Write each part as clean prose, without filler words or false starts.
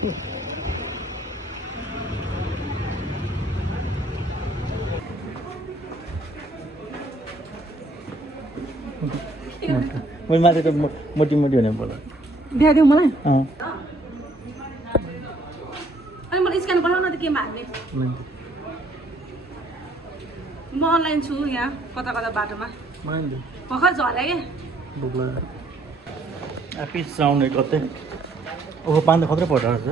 मैले माथि त मोटी मोटी हुने बोला देखाइदेऊ मलाई अँ अनि मलाई स्क्यान गराउन त केमा हाल्ने म अनलाइन छु यहाँ कता कता बाटोमा भर्खर झरे के भोक लाग्यो आफै साउन्ड कतै ओहो पानी त खत्रै पर्दो रहेछ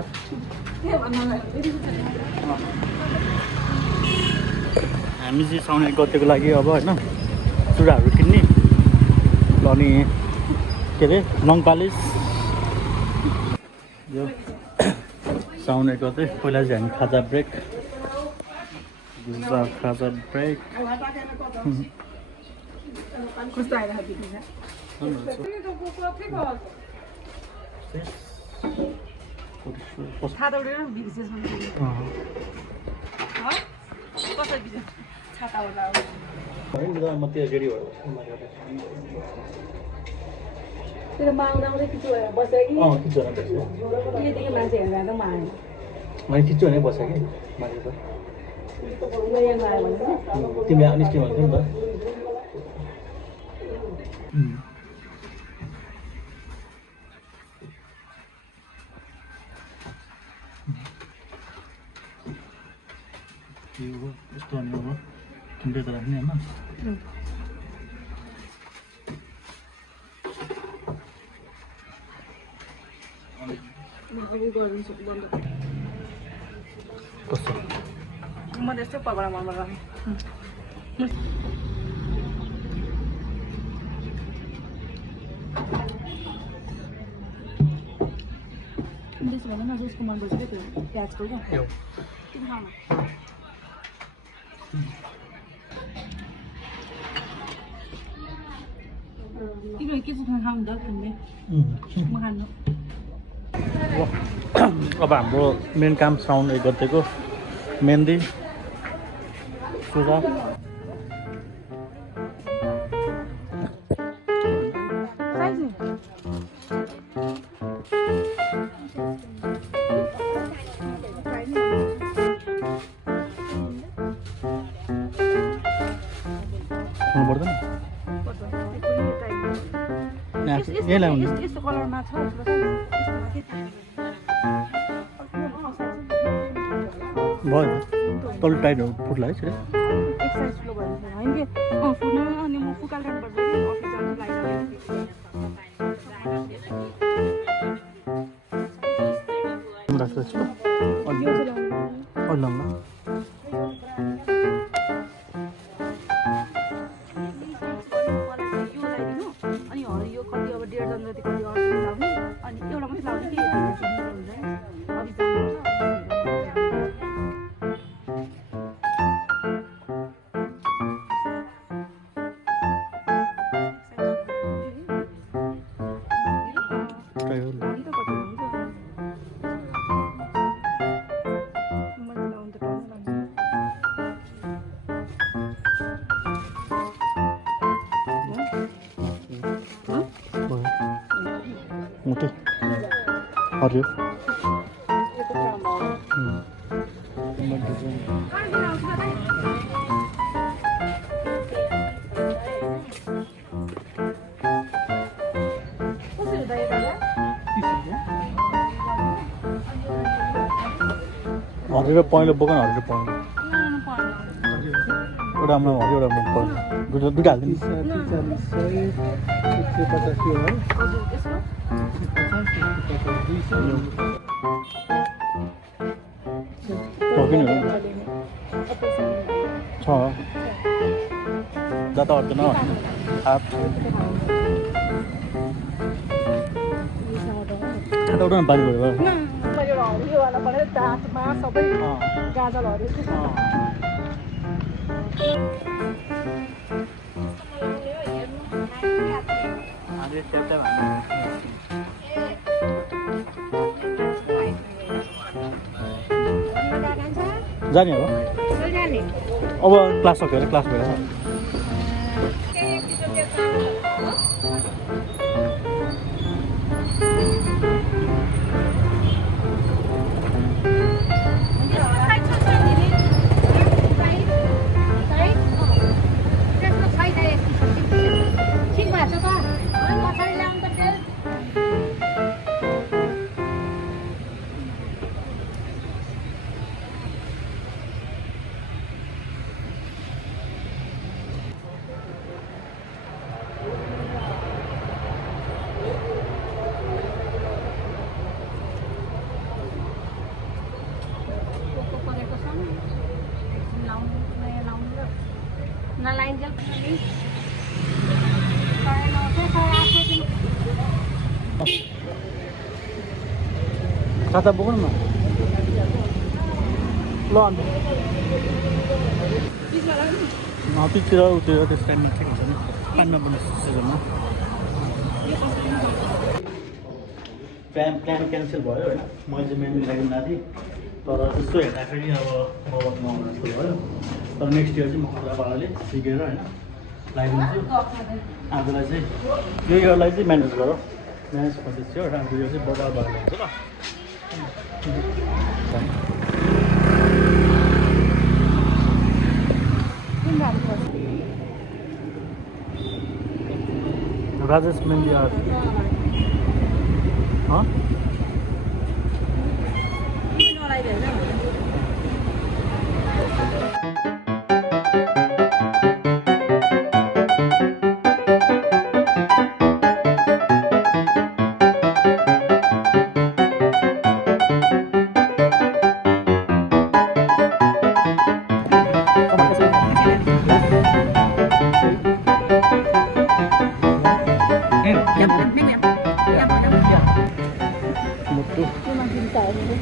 हामी चाहिँ साउन्ड गतेको लागि अब होइन चुडाहरू किन्ने अनि के अरे नङ पालिस यो साउन्ड गते पहिला चाहिँ हामी खाजा ब्रेक खाजा ब्रेक कस्तो आइरहेको छाता उडेर बिर्सेछ कसरी बिर्सेछ छाता उड्दा म त्यो रेडी भयो तेरो माउँ आउँदै खिच्छु बस्यो कि खिच्छु यतिकै मान्छे हेर्दा त म आएँ मैले खिच्छु भने बसेँ कि मान्छे त यहाँ आयो भने तिमी निस्क्यौ भन्थ्यौ नि त यस्तो अनि अब ठुल्दै त राख्ने होइन कस्तो म त्यस्तै पकडा मनमा राख्ने त्यसो भने न जसको मन पर्छ क्या त्यो प्याजको क्या तिमी खाऊ न तिमीहरू के चाहिँ खाऊ त तिमीले म खानु अब हाम्रो मेन काम साउन्ड गतेको मेहन्दी सुगा पर्दैन यही लगाउनु यस्तो कलरमा छ भयो तल टाइट फुट्ला है छिटो एक्सर्साइज ठुलो भयो होइन कि फुट्न अनि म फुकाल राख्नुपर्छ कि अफिस जानु राख्दैछु अनि यो कति अब 1.5 जन जति कति अर्को लाउने अनि एउटा मात्रै लाउने कि अफिस जानुपर्छ मोटे हरियो हरियो पहेँलो बोक न हरियो पहेँलो एउटा राम्रो हरियो एउटा पहेँलो दुइटा हालिदिनु छ जाता अट्दैन हात एउटा बाली भयो सबै गाजलहरू जाने हो अब क्लास सक्यो भने क्लास भएर छाता बोक्नु न ल अन्त पिचतिर उतिर त्यस टाइममा ठिक हुन्छ नि पानी नपर्ने सिजनमा प्लान क्यान्सल भयो होइन मैले चाहिँ मेन्यु ल्याइदिनु आएको थिएँ तर त्यस्तो हेर्दाखेरि अब मबाट नआउनु जस्तो भयो तर नेक्स्ट इयर चाहिँ म खुद्रा पाराले सिकेर होइन लगाइदिन्छु आजलाई चाहिँ यो इयरलाई चाहिँ म्यानेज गर म्यानेज भन्दैछ हो राम्रो इयर चाहिँ बबाल भएर हुन्छ ल Rajesh mehndi art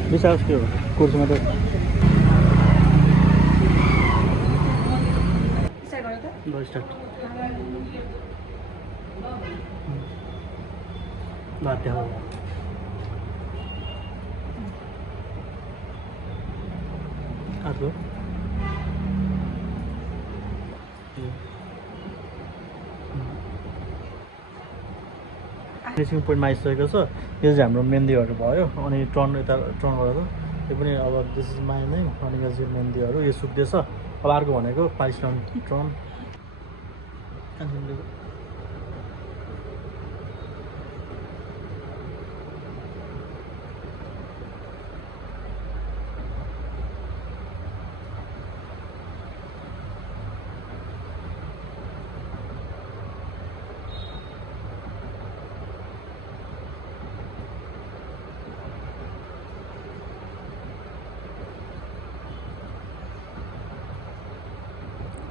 bisa harus kira kursi mata baru start baca atau finishing पोइन्टमा आइसकेको छ यो चाहिँ हाम्रो मेहन्दीहरू भयो अनि टर्न यता टर्न गरेर यो पनि अब दिस इज माई नै अनि यो चाहिँ मेहन्दीहरू यो सुक्दैछ अब अर्को भनेको polish turn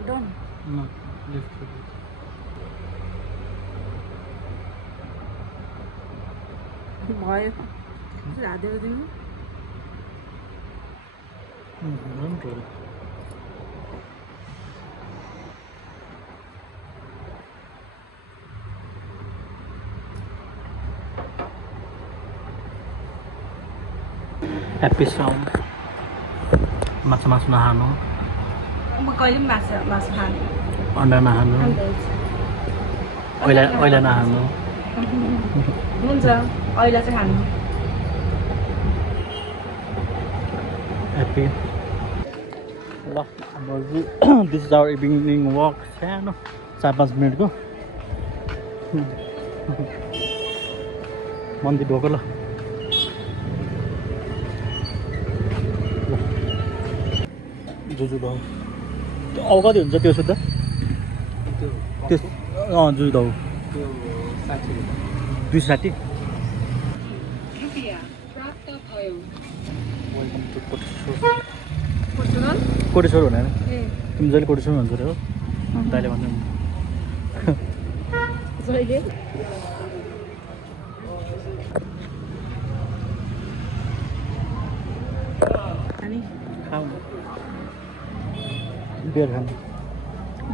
Done. No, lift. भयो राधे दिनु राम्रो ह्याप्पी साउन्ड माछा मासु नखानु म कहिले पनि मासु खानु अन्डा नखानु ओइला नखानु हुन्छ अहिले चाहिँ खानु ह्याप्पी ल हाम्रो this is our evening walk सानो 4-5 मिनटको मन्दिर ढोको ल जुजु ढौ औ कति हुन्छ त्यो सुत्दा त्यो जुजु ढौ 260 कोटेश्वर भनेर तिमी जहिले कोटेश्वर भन्छ अरे हो दाइले भन्छ बियर खानु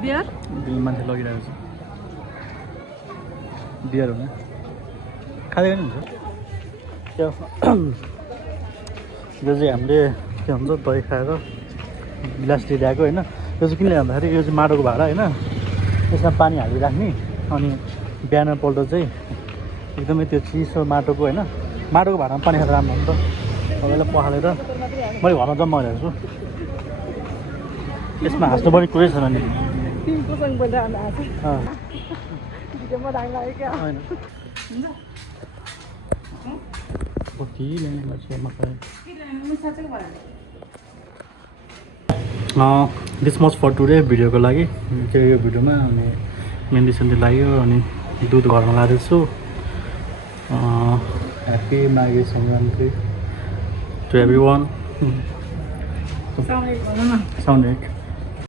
बियर मान्छे लगिरहेको छ बियर हुने खाँदै पनि हुन्छ त्यो यो चाहिँ हामीले के भन्छ दही खाएर गिलास लिइरहेको होइन यो चाहिँ किन भन्दाखेरि यो चाहिँ माटोको भाँडा होइन यसमा पानी हालिराख्ने अनि बिहानपल्ट चाहिँ एकदमै त्यो चिसो माटोको होइन माटोको भाँडामा पानी खाएर राम्रो हुन्छ सबैलाई पखालेर मैले घरमा जम्मा गरिरहेको छु यसमा हाँस्नु पनि कुरै छैन नि दिस मच फर टुडे भिडियोको लागि चाहिँ यो भिडियोमा अनि मेहन्दी सेन्दी लाग्यो अनि दुध घरमा लाँदैछु happy Maghe Sankranti to everyone sound